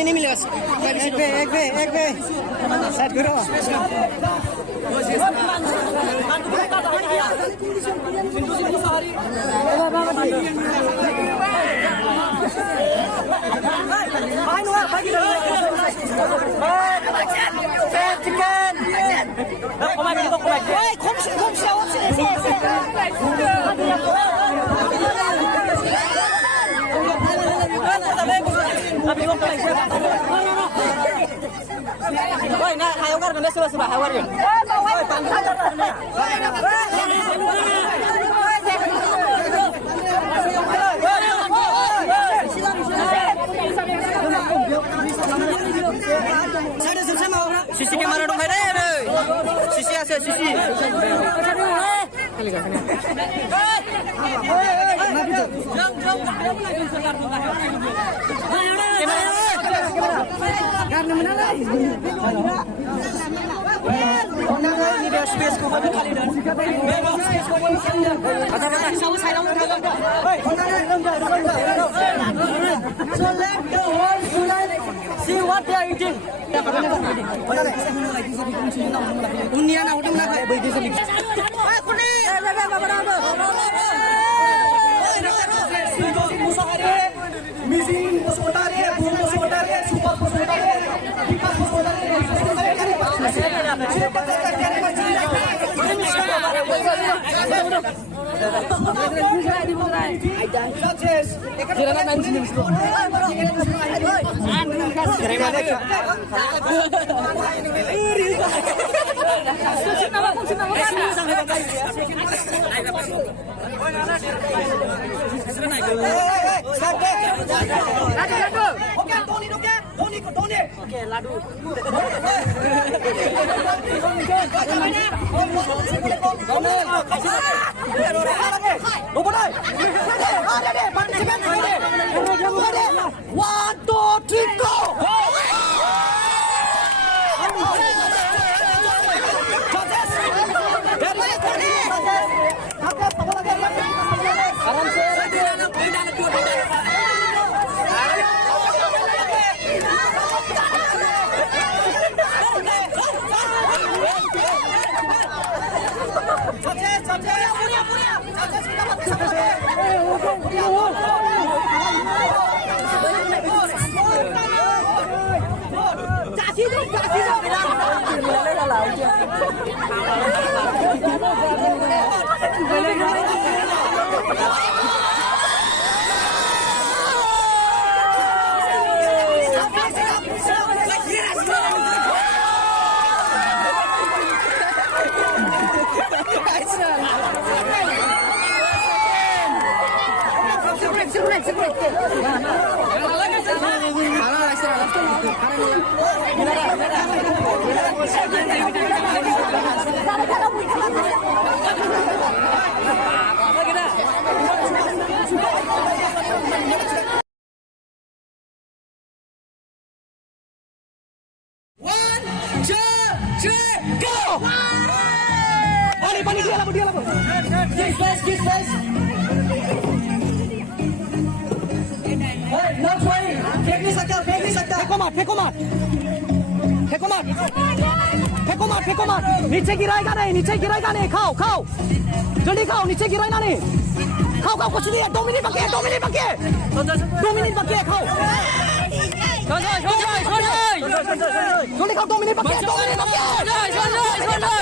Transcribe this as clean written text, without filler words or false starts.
ini milas. Ek be. Set karo. Oi, nah, hayo kar kena sudah hayo kar. Sada sama orang. Sisi kamera dong ada. Sisi asa sisi. Kali kan. Karena mana lagi? Ini dia space ko kali dan. Ada sama saya dong. So let the whole student see what they are eating. Unian out na kay boy dito sa big. Ay kuni. Missing hospitality, boom hospitality, super hospitality, vikas hospitality. One, two, three, go! फेंको मत नीचे गिराएगा नहीं खाओ जल्दी खाओ नीचे गिराएगा नहीं खाओ कुछ नहीं है 2 मिनट बाकी है 2 मिनट बाकी है खाओ जल्दी खाओ 2 मिनट बाकी है